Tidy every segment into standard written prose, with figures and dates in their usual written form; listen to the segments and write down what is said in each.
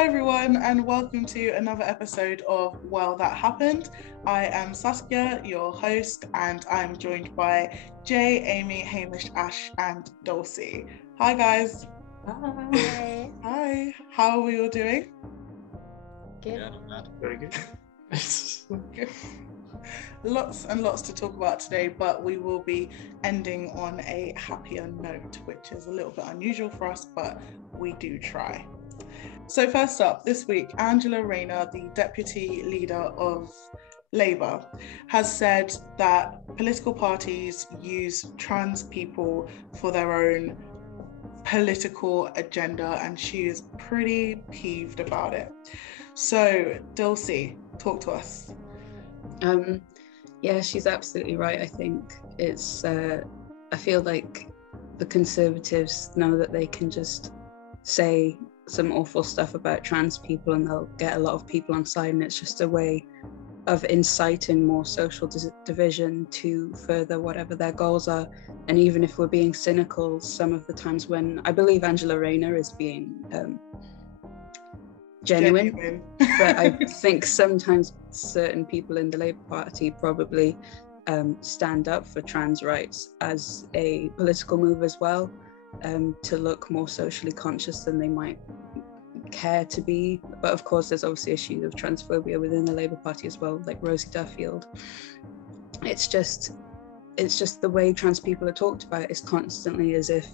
Hi everyone, and welcome to another episode of Well That Happened. I am Saskia, your host, and I'm joined by Jay, Amy, Hamish, Ash, and Dulcie. Hi guys. Hi. Hi. How are we all doing? Good. Yeah, not bad. Very good. Good. Lots and lots to talk about today, but we will be ending on a happier note, which is a little bit unusual for us, but we do try. So first up, this week, Angela Raynor, the Deputy Leader of Labour, has said that political parties use trans people for their own political agenda, and she is pretty peeved about it. So, Dulcie, talk to us. Yeah, she's absolutely right. I think it's, I feel like the Conservatives know that they can just say some awful stuff about trans people and they'll get a lot of people on side, and it's just a way of inciting more social division to further whatever their goals are. And even if we're being cynical, some of the times when I believe Angela Raynor is being genuine. But I think sometimes certain people in the Labour Party probably stand up for trans rights as a political move as well, to look more socially conscious than they might care to be. But of course there's obviously issues of transphobia within the Labour Party as well, like Rosie Duffield. It's just the way trans people are talked about is constantly as if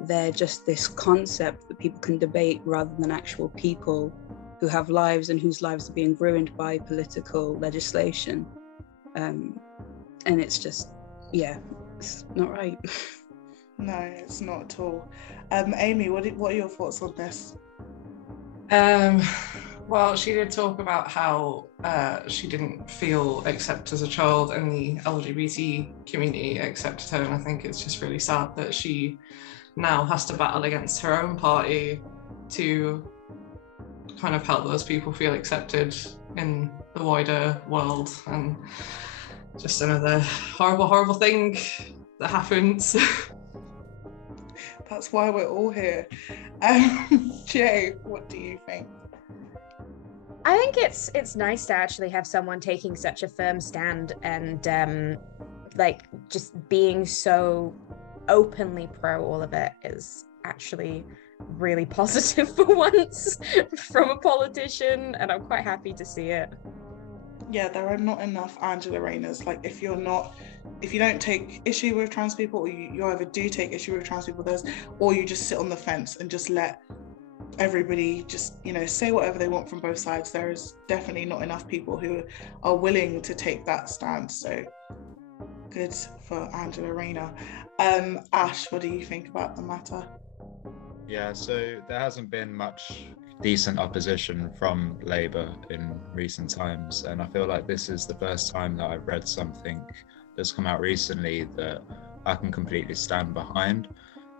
they're just this concept that people can debate rather than actual people who have lives and whose lives are being ruined by political legislation. And it's just, yeah, it's not right. No, it's not at all. Amy, what are your thoughts on this? Well, she did talk about how she didn't feel accepted as a child and the LGBT community accepted her, and I think it's just really sad that she now has to battle against her own party to kind of help those people feel accepted in the wider world. And just another horrible thing that happens. That's why we're all here. Jay, what do you think? I think it's nice to actually have someone taking such a firm stand and like just being so openly pro all of it is actually really positive for once from a politician, and I'm quite happy to see it. Yeah, there are not enough Angela Raynors. Like, if you don't take issue with trans people, or you either do take issue with trans people, or you just sit on the fence and just let everybody just, say whatever they want from both sides. There is definitely not enough people who are willing to take that stand. So good for Angela Raynor. Ash, what do you think about the matter? Yeah, so there hasn't been much decent opposition from Labour in recent times, and I feel like this is the first time that I've read something that's come out recently that I can completely stand behind.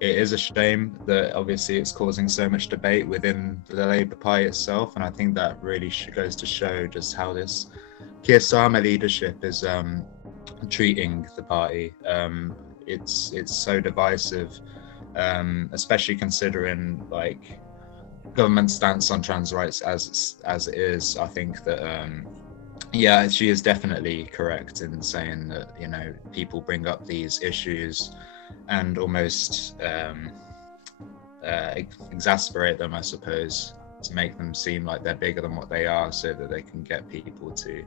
It is a shame that obviously it's causing so much debate within the Labour Party itself, and I think that really goes to show just how this Keir Starmer leadership is treating the party. It's so divisive, especially considering like government stance on trans rights as it is. I think that yeah, she is definitely correct in saying that people bring up these issues and almost exasperate them, I suppose, to make them seem like they're bigger than what they are, so that they can get people to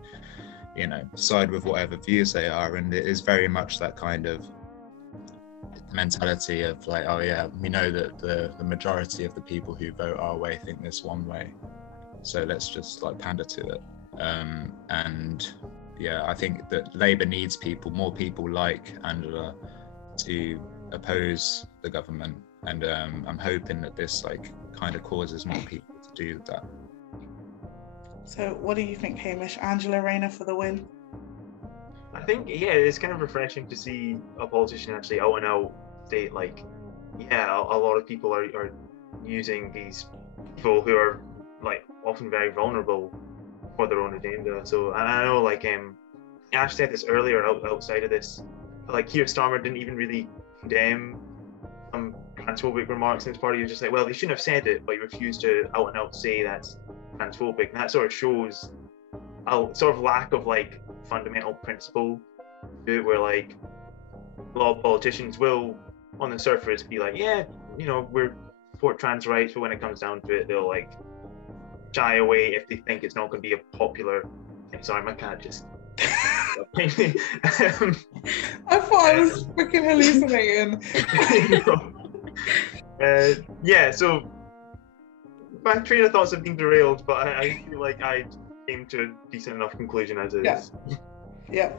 side with whatever views they are. And it is very much that kind of mentality of like, oh yeah, we know that the majority of the people who vote our way think this one way, so let's just like pander to it. And yeah, I think that Labour needs more people like Angela to oppose the government, and I'm hoping that this like kind of causes more people to do that. So what do you think, Hamish? Angela Raynor for the win? I think, yeah, it's kind of refreshing to see a politician actually out and out state, like, yeah, a lot of people are using these people who are like often very vulnerable for their own agenda. So, and I know, like, Ash said this earlier outside of this, like Keir Starmer didn't even really condemn transphobic remarks in his party. He was just like, well, they shouldn't have said it, but he refused to out and out say that's transphobic, and that sort of shows a sort of lack of like fundamental principle to it, where like a lot of politicians will on the surface be like, yeah, you know, we're support trans rights, but when it comes down to it, they'll like shy away if they think it's not going to be a popular thing. Sorry, my cat just I thought I was freaking hallucinating. Yeah, so my train of thoughts have been derailed, but I feel like I came to a decent enough conclusion as is. Yeah,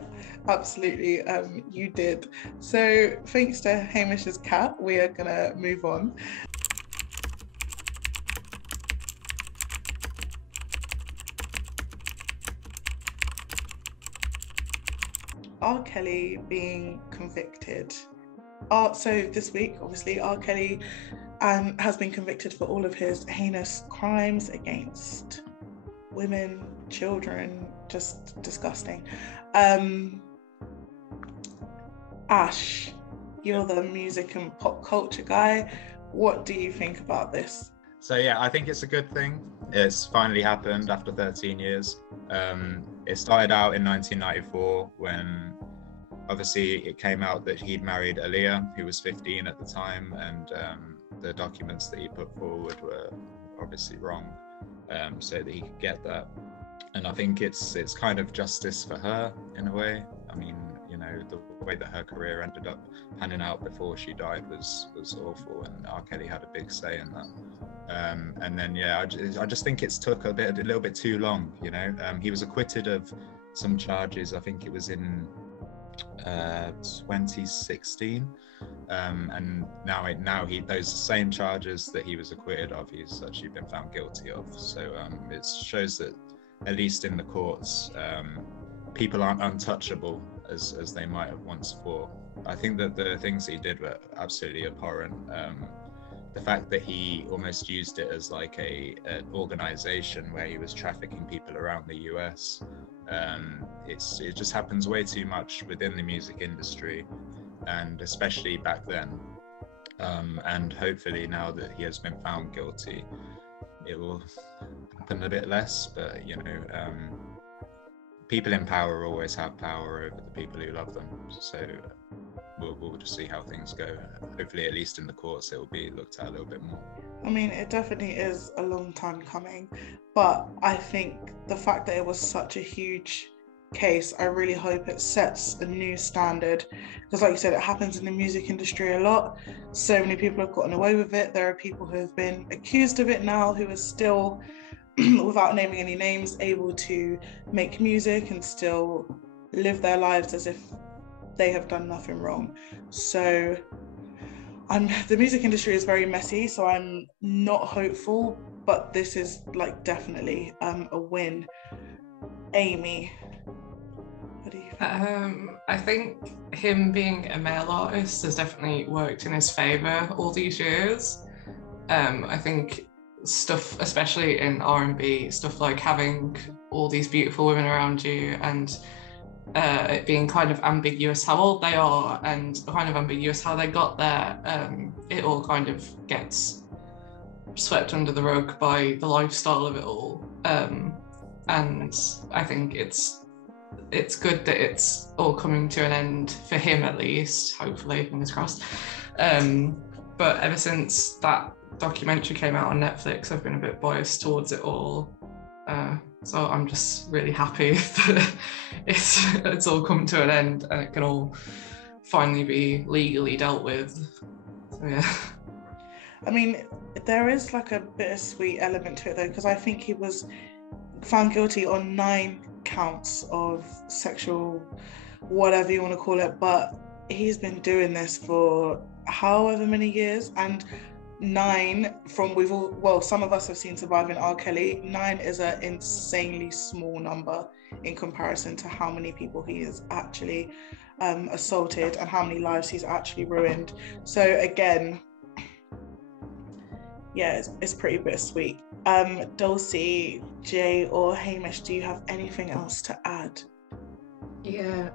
absolutely. You did. So thanks to Hamish's cat, we are gonna move on. R. Kelly being convicted. So this week, obviously, R. Kelly has been convicted for all of his heinous crimes against women, children, just disgusting. Ash, you're the music and pop culture guy. What do you think about this? So yeah, I think it's a good thing. It's finally happened after 13 years. It started out in 1994 when obviously it came out that he'd married Aaliyah, who was 15 at the time, and the documents that he put forward were obviously wrong, so that he could get that. And I think it's kind of justice for her in a way. I mean, you know, the way that her career ended up panning out before she died was awful, and R. Kelly had a big say in that. And then yeah, I just think it's took a little bit too long. You know, he was acquitted of some charges. I think it was in 2016, and now he those same charges that he was acquitted of, he's actually been found guilty of. So it shows that at least in the courts, people aren't untouchable as they might have once thought. I think that the things he did were absolutely abhorrent. The fact that he almost used it as like an organization where he was trafficking people around the US. It just happens way too much within the music industry, and especially back then. And hopefully now that he has been found guilty, it will happen a bit less. But you know, people in power always have power over the people who love them. So we'll just see how things go. Hopefully, at least in the courts, it will be looked at a little bit more. I mean, it definitely is a long time coming, but I think the fact that it was such a huge case, I really hope it sets a new standard, because like you said, it happens in the music industry a lot. So many people have gotten away with it. There are people who have been accused of it now who are still, without naming any names, able to make music and still live their lives as if they have done nothing wrong. So the music industry is very messy, so I'm not hopeful, but this is like definitely a win. Amy, what do you think? I think him being a male artist has definitely worked in his favour all these years. I think stuff, especially in R&B, stuff like having all these beautiful women around you and it being kind of ambiguous how old they are and kind of ambiguous how they got there, it all kind of gets swept under the rug by the lifestyle of it all. And I think it's good that it's all coming to an end for him, at least, hopefully, fingers crossed. But ever since that documentary came out on Netflix, I've been a bit biased towards it all. So I'm just really happy that it's all come to an end and it can all finally be legally dealt with. So yeah. I mean, there is like a bittersweet element to it though, because I think he was found guilty on 9 counts of sexual, whatever you want to call it, but he's been doing this for however many years, and 9 from some of us have seen Surviving R. Kelly. 9 is an insanely small number in comparison to how many people he has actually assaulted and how many lives he's actually ruined. So again, yeah, it's pretty bittersweet. Dulcie, Jay, or Hamish, do you have anything else to add? Yeah,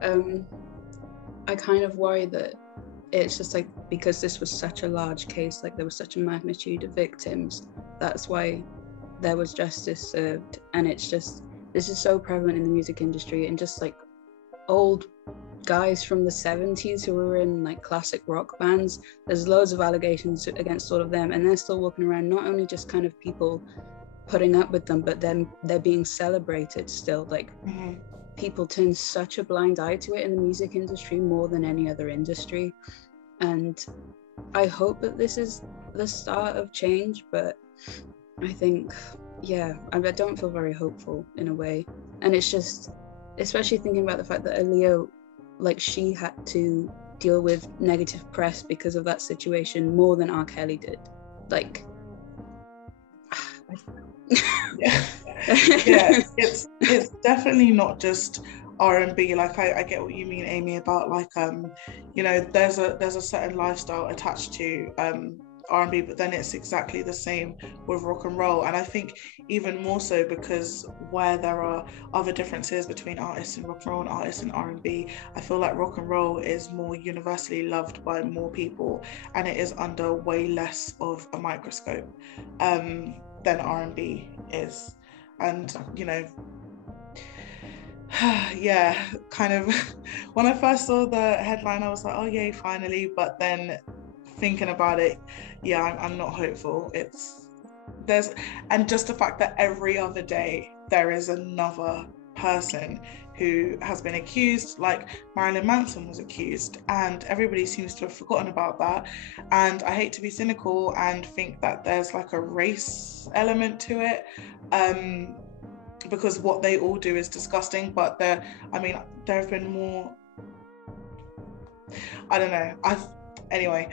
I kind of worry that it's just like, because this was such a large case, like there was such a magnitude of victims, that's why there was justice served. And it's just, this is so prevalent in the music industry, and just like old guys from the 70s who were in like classic rock bands, there's loads of allegations against all of them, and they're still walking around, not only just kind of people putting up with them, but then they're being celebrated still. Like people turn such a blind eye to it in the music industry more than any other industry. And I hope that this is the start of change, but I think, yeah, I don't feel very hopeful in a way. And it's just, especially thinking about the fact that Aaliyah, like, she had to deal with negative press because of that situation more than R. Kelly did. Like, I don't know. Yeah, it's definitely not just R&B. Like I get what you mean, Amy, about like you know, there's a certain lifestyle attached to R&B, but then it's exactly the same with rock and roll. And I think even more so because where there are other differences between artists in rock and roll and artists in R&B, I feel like rock and roll is more universally loved by more people, and it is under way less of a microscope than R&B is. And you know, yeah, kind of when I first saw the headline I was like, oh yay, finally. But then thinking about it, yeah, I'm not hopeful. And just the fact that every other day there is another person who has been accused, like Marilyn Manson was accused, and everybody seems to have forgotten about that. And I hate to be cynical and think that there's like a race element to it, because what they all do is disgusting. But there have been more, I don't know, anyway,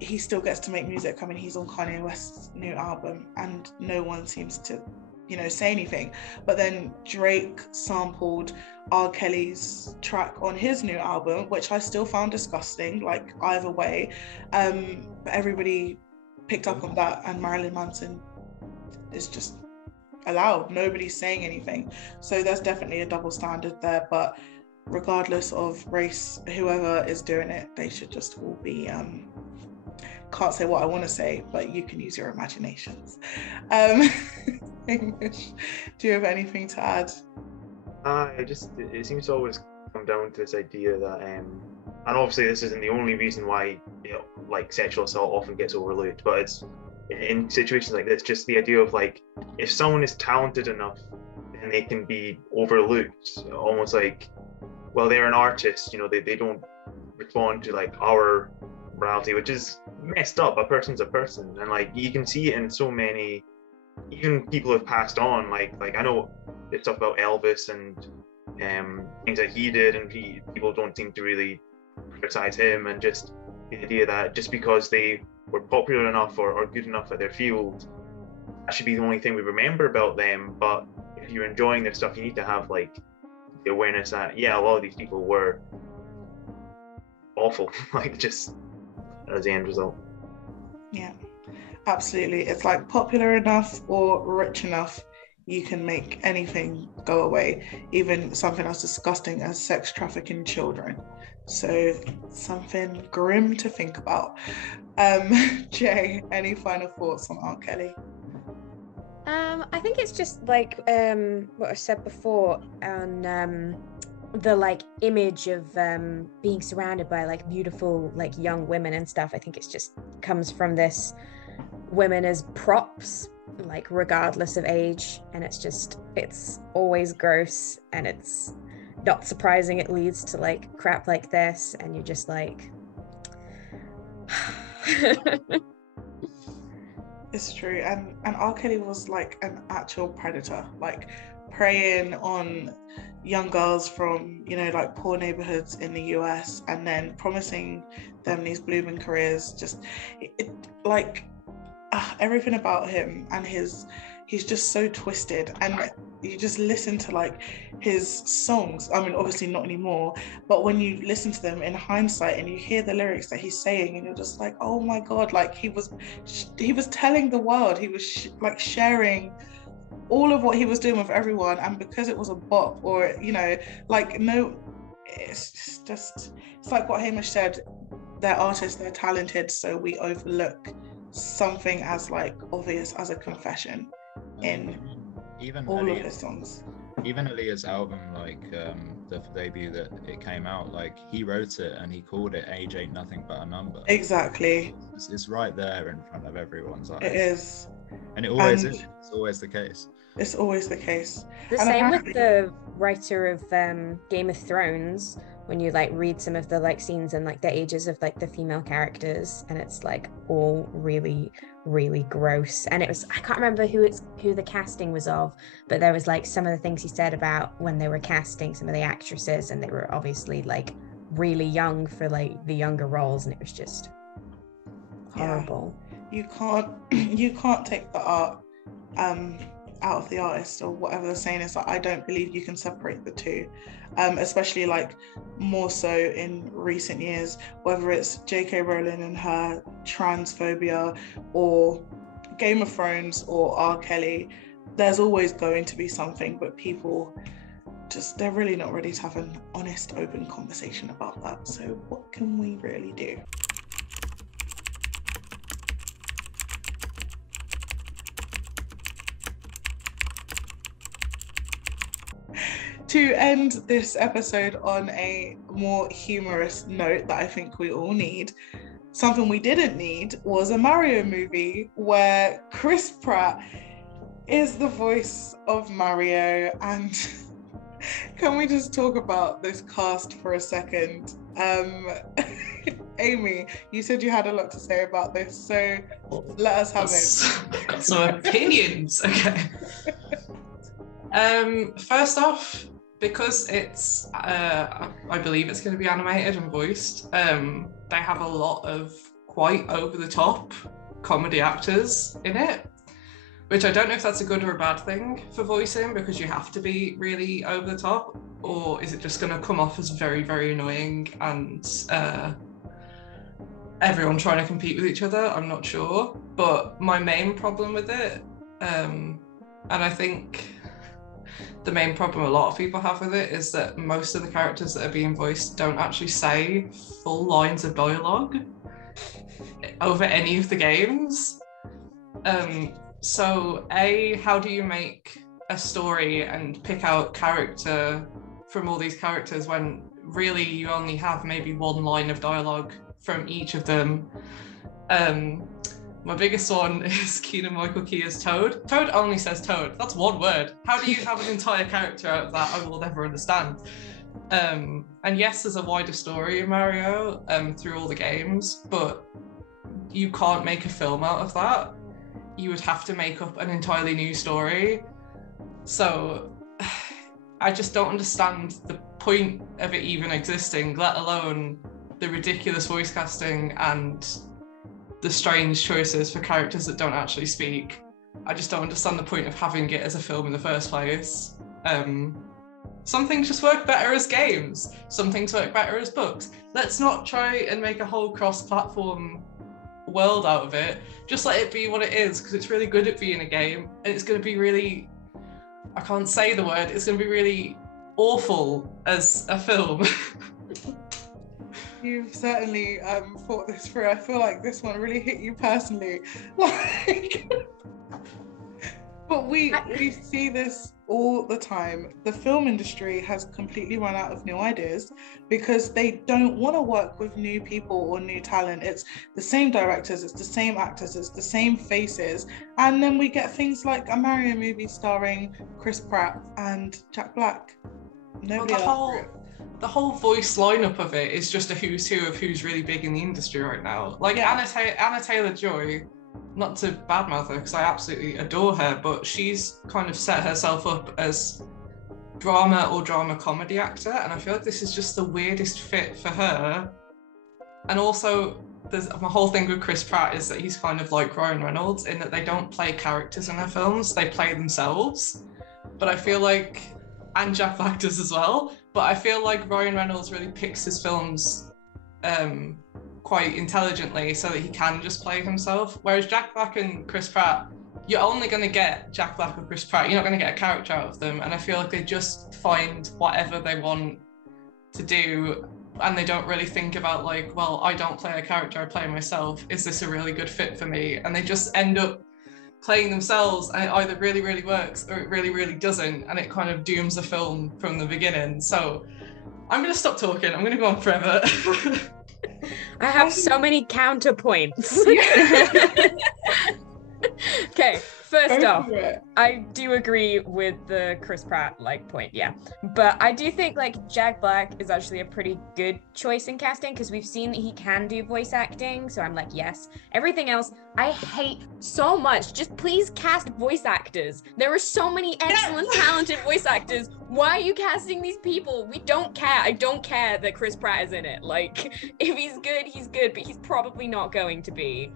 he still gets to make music. I mean, he's on Kanye West's new album and no one seems to, you know, say anything. But then Drake sampled R. Kelly's track on his new album, which I still found disgusting, like either way. But everybody picked up on that, and Marilyn Manson is just allowed. Nobody's saying anything. So there's definitely a double standard there. But regardless of race, whoever is doing it, they should just all be, can't say what I want to say, but you can use your imaginations. English, do you have anything to add? It seems to always come down to this idea that, and obviously this isn't the only reason why, you know, like sexual assault often gets overlooked, but it's in situations like this, just the idea of like, if someone is talented enough, then they can be overlooked, almost like, well, they're an artist, you know, they don't respond to like our morality, which is messed up. A person's a person, and like you can see it in so many, even people have passed on, like I know they talk about Elvis and things that he did, and people don't seem to really criticize him, and just the idea that just because they were popular enough or good enough at their field, that should be the only thing we remember about them. But if you're enjoying their stuff, you need to have like the awareness that, yeah, a lot of these people were awful, like just as the end result. Yeah, absolutely. It's like popular enough or rich enough, you can make anything go away, even something as disgusting as sex trafficking children. So something grim to think about. Jay, any final thoughts on R. Kelly? I think it's just like what I said before on the like image of being surrounded by like beautiful like young women and stuff. I think it's just comes from this women as props, like regardless of age, and it's always gross, and it's not surprising it leads to like crap like this, and you're just like It's true. And R. Kelly was like an actual predator, like preying on young girls from, you know, like poor neighborhoods in the US, and then promising them these blooming careers. Just everything about him and he's just so twisted. And you just listen to like his songs, I mean obviously not anymore, but when you listen to them in hindsight and you hear the lyrics that he's saying, and you're just like, oh my god, like he was telling the world, he was like sharing all of what he was doing with everyone. And because it was a bop, or you know, like, no, it's like what Hamish said, they're artists, they're talented, so we overlook something as like obvious as a confession in even all Aaliyah, of his songs. even Aaliyah's album, like the debut that it came out, like he wrote it and he called it "Age Ain't Nothing But a Number." Exactly. It's right there in front of everyone's eyes. It is. And it always is. It's always the case. It's always the case. The And same with apparently- the writer of Game of Thrones. When you like read some of the like scenes and like the ages of like the female characters, and it's like all really, really gross. And it was, I can't remember who the casting was of, but there was like some of the things he said about when they were casting some of the actresses, and they were obviously like really young for like the younger roles, and it was just horrible. You can't take the art out of the artist, or whatever the saying is. Like, I don't believe you can separate the two, especially like more so in recent years, whether it's J.K. Rowling and her transphobia, or Game of Thrones, or R. Kelly. There's always going to be something, but people they're really not ready to have an honest, open conversation about that. So what can we really do? To end this episode on a more humorous note that I think we all need, something we didn't need was a Mario movie where Chris Pratt is the voice of Mario. And can we just talk about this cast for a second? Amy, you said you had a lot to say about this, so let us have it. I've got some opinions. Okay. First off, because it's I believe it's going to be animated and voiced, they have a lot of quite over the top comedy actors in it, which I don't know if that's a good or a bad thing for voicing, because you have to be really over the top, or is it just going to come off as very, very annoying and everyone trying to compete with each other? I'm not sure. But my main problem with it, and I think the main problem a lot of people have with it, is that most of the characters that are being voiced don't actually say full lines of dialogue over any of the games. So how do you make a story and pick out character from all these characters when really you only have maybe one line of dialogue from each of them? My biggest one is Keegan-Michael Key as Toad. Toad only says Toad. That's one word. How do you have an entire character out of that? I will never understand. And yes, there's a wider story in Mario through all the games, but you can't make a film out of that. You would have to make up an entirely new story. So I just don't understand the point of it even existing, let alone the ridiculous voice casting and the strange choices for characters that don't actually speak. I just don't understand the point of having it as a film in the first place. Some things just work better as games. Some things work better as books. Let's not try and make a whole cross-platform world out of it. Just let it be what it is, because it's really good at being a game, and it's going to be really, I can't say the word, it's going to be really awful as a film. You've certainly thought this through. I feel like this one really hit you personally. Like, but we see this all the time. The film industry has completely run out of new ideas because they don't want to work with new people or new talent. It's the same directors, it's the same actors, it's the same faces. And then we get things like a Mario movie starring Chris Pratt and Jack Black. Nobody else. The whole voice lineup of it is just a who's who of who's really big in the industry right now. Like, yeah. Anna Taylor-Joy, not to badmouth her because I absolutely adore her, but she's kind of set herself up as drama or drama comedy actor, and I feel like this is just the weirdest fit for her. And also, there's my whole thing with Chris Pratt is that he's kind of like Ryan Reynolds in that they don't play characters in their films, they play themselves. But I feel like, and Jack Black does as well, but I feel like Ryan Reynolds really picks his films quite intelligently so that he can just play himself. Whereas Jack Black and Chris Pratt, you're only going to get Jack Black or Chris Pratt. You're not going to get a character out of them. And I feel like they just find whatever they want to do and they don't really think about like, well, I don't play a character, I play myself. Is this a really good fit for me? And they just end up playing themselves, and it either really, really works or it really, really doesn't, and it kind of dooms the film from the beginning. So I'm going to stop talking. I'm going to go on forever. I have so many counterpoints. Okay, first off, I do agree with the Chris Pratt like point, yeah. But I do think like Jack Black is actually a pretty good choice in casting, because we've seen that he can do voice acting, so I'm like, yes. Everything else, I hate so much. Just please cast voice actors. There are so many excellent, talented voice actors. Why are you casting these people? We don't care. I don't care that Chris Pratt is in it. Like, if he's good, but he's probably not going to be.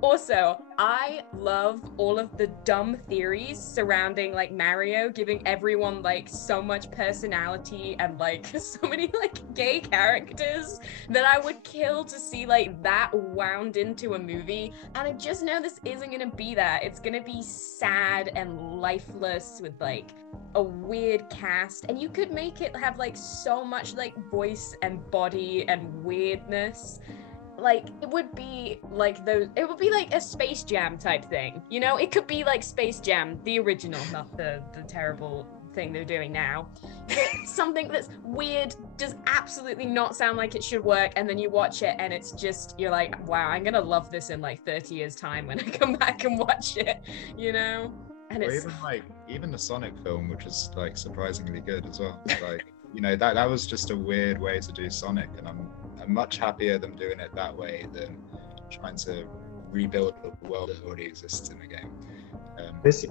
Also, I love all of the dumb theories surrounding like Mario giving everyone like so much personality and like so many like gay characters that I would kill to see like that wound into a movie. And I just know this isn't gonna be that. It's gonna be sad and lifeless with like a weird cast, and you could make it have like so much like voice and body and weirdness. Like, it would be like a Space Jam type thing, you know? It could be like Space Jam, the original, not the terrible thing they're doing now. Something that's weird, does absolutely not sound like it should work, and then you watch it and it's just, you're like, wow, I'm gonna love this in like 30 years time when I come back and watch it, you know? And it's even the Sonic film, which is like surprisingly good as well. Like, you know, that was just a weird way to do Sonic, and I'm much happier them doing it that way than trying to rebuild the world that already exists in the game. This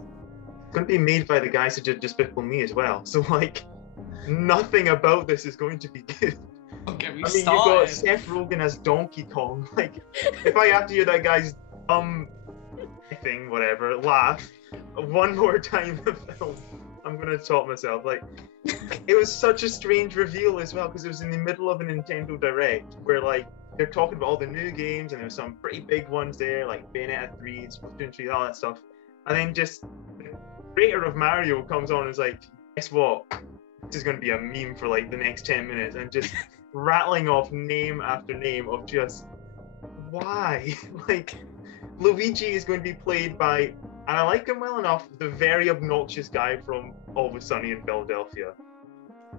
going to be made by the guys who did Despicable Me as well, so like nothing about this is going to be good. Don't get me I mean, started. you got Seth Rogen as Donkey Kong. Like, if I have to hear that guy's thing, whatever, laugh one more time in the film, I'm gonna top myself. Like, it was such a strange reveal as well, because it was in the middle of a Nintendo Direct where like they're talking about all the new games, and there's some pretty big ones there, like Bayonetta 3, Splatoon 3, all that stuff. And then just the creator of Mario comes on and is like, guess what? This is going to be a meme for like the next 10 minutes, and just rattling off name after name of just why? Like, Luigi is going to be played by, and I like him well enough, the very obnoxious guy from Always Sunny in Philadelphia.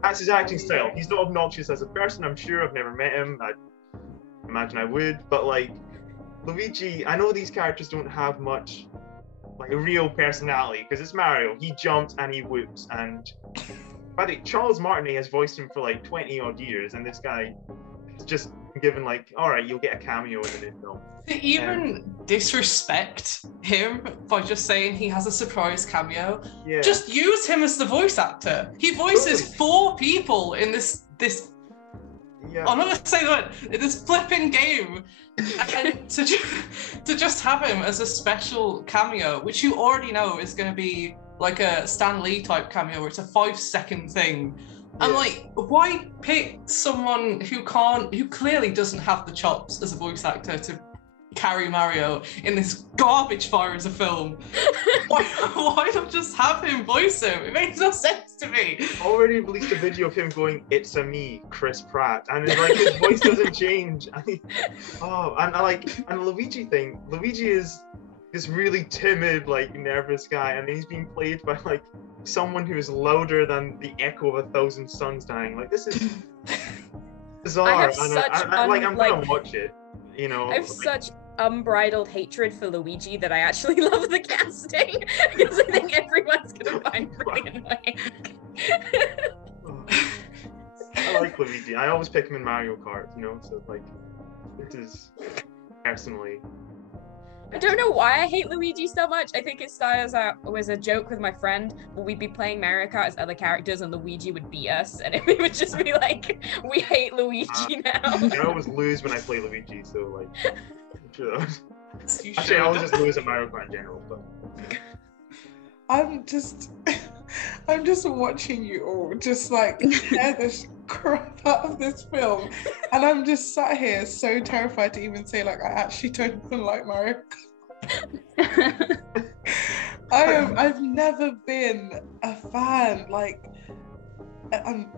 That's his acting style. He's not obnoxious as a person, I'm sure. I've never met him. I imagine I would, but like, Luigi, I know these characters don't have much like a real personality because it's Mario. He jumps and he whoops, and I think Charles Martinet has voiced him for like 20 odd years, and this guy is just given like, all right, you'll get a cameo in the new film. To even disrespect him by just saying he has a surprise cameo, just use him as the voice actor. He voices 4 people in this I'm not gonna say that, this flipping game, and to just have him as a special cameo, which you already know is going to be like a Stan Lee type cameo, where it's a 5-second thing. I'm like, why pick someone who clearly doesn't have the chops as a voice actor to carry Mario in this garbage fire as a film? Why not just have him voice him? It makes no sense to me. Already released a video of him going, "It's a me, Chris Pratt," and it's like his voice doesn't change. And Luigi thing. Luigi is this really timid, like nervous guy, and he's being played by like someone who is louder than the echo of 1,000 suns dying. Like, this is bizarre. I'm gonna watch it. You know, I have such unbridled hatred for Luigi that I actually love the casting, because I think everyone's gonna find really annoying. I like Luigi. I always pick him in Mario Kart, you know, so like, this is personally. I don't know why I hate Luigi so much. I think it started as was a joke with my friend, where we'd be playing Mario Kart as other characters and Luigi would beat us, and it would just be like, we hate Luigi now. I always lose when I play Luigi, so like, actually, I always just lose at Mario Kart in general, but. I'm just watching you all just like tear this crap out of this film, and I'm just sat here so terrified to even say like I actually don't even like Mario Kart. I've never been a fan. Like,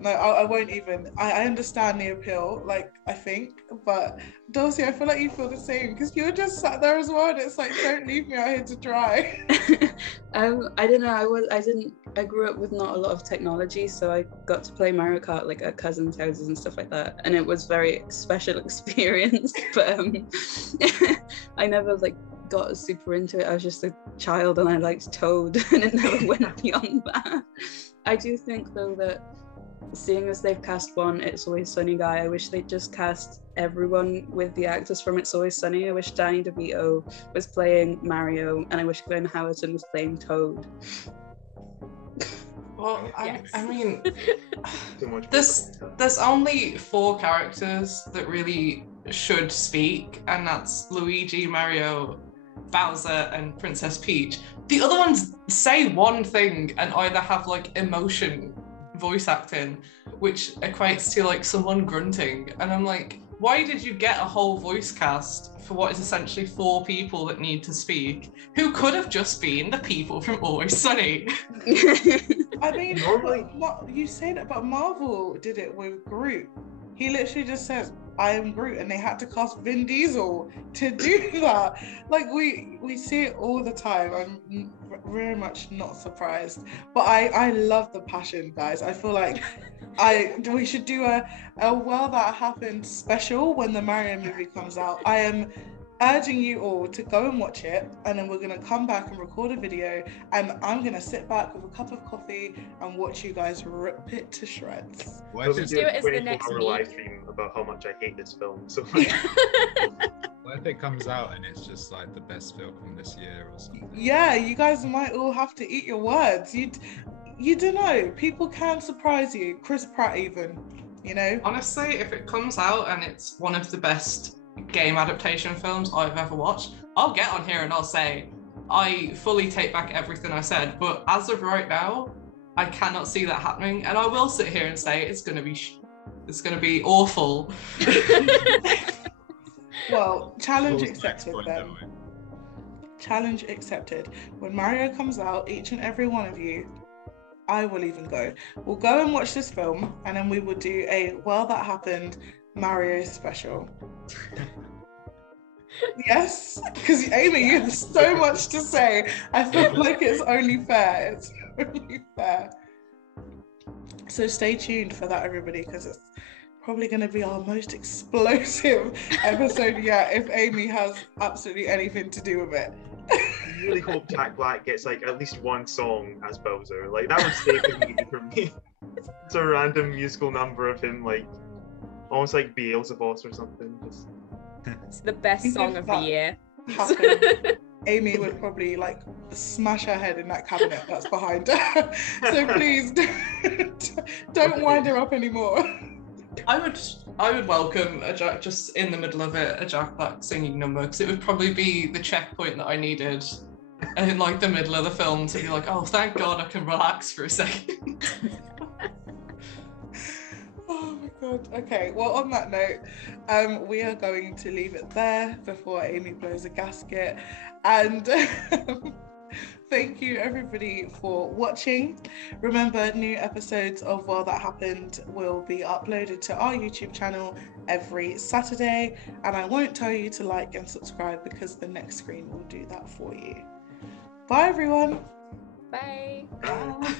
No, I won't even. I understand the appeal, like, I think, but Dulcie, I feel like you feel the same because you're just sat there as well, and it's like, don't leave me out here to dry. I don't know. I grew up with not a lot of technology, so I got to play Mario Kart like at cousins' houses and stuff like that, and it was very special experience. But I never like got super into it. I was just a child, and I liked Toad, and it never went beyond that. I do think though that, seeing as they've cast one It's Always Sunny guy, I wish they'd just cast everyone with the actors from It's Always Sunny. I wish Danny DeVito was playing Mario, and I wish Glenn Howerton was playing Toad. Well, Yes. I mean, Too much. there's only 4 characters that really should speak, and that's Luigi, Mario, Bowser, and Princess Peach. The other ones say one thing and either have like emotion voice acting, which equates to like someone grunting, and I'm like, why did you get a whole voice cast for what is essentially 4 people that need to speak, who could have just been the people from Always Sunny? I mean, Normally- you say that, but Marvel did it with Groot. He literally just says, I am Groot, and they had to cast Vin Diesel to do that. Like, we see it all the time. I'm very much not surprised. But I love the passion, guys. I feel like we should do a Well That Happened special when the Mario movie comes out. I am urging you all to go and watch it, and then we're going to come back and record a video, and I'm going to sit back with a cup of coffee and watch you guys rip it to shreds. What if, Let's it's, do it as the next 24-hour week. live stream about how much I hate this film. So what if it comes out and it's just like the best film from this year or something? Yeah, you guys might all have to eat your words. You don't know. People can surprise you. Chris Pratt even, you know? Honestly, if it comes out and it's one of the best game adaptation films I've ever watched, I'll get on here and I'll say I fully take back everything I said, but as of right now I cannot see that happening, and I will sit here and say it's going to be awful. Well, challenge What was the next accepted point, then. Emily? Challenge accepted. When Mario comes out, each and every one of you, I will even go. We'll go and watch this film, and then we will do a Well That Happened Mario special. Yes, because Amy, you have so much to say. I feel like it's only fair. It's only fair. So stay tuned for that, everybody, because it's probably going to be our most explosive episode yet if Amy has absolutely anything to do with it. I really hope Jack Black gets like at least one song as Bowser. Like that would save the movie for me. It's a random musical number of him, like almost like Beelzebub or something. Just It's the best song of the year. Happened. Amy would probably like smash her head in that cabinet that's behind her. So please don't wind her up anymore. I would welcome a Jack, just in the middle of it, a Jack Black singing number, because it would probably be the checkpoint that I needed in like the middle of the film to be like, oh, thank God I can relax for a second. Oh my God. Okay, well, on that note, we are going to leave it there before Amy blows a gasket. And thank you, everybody, for watching. Remember, new episodes of Well That Happened will be uploaded to our YouTube channel every Saturday. And I won't tell you to like and subscribe because the next screen will do that for you. Bye, everyone. Bye. ah.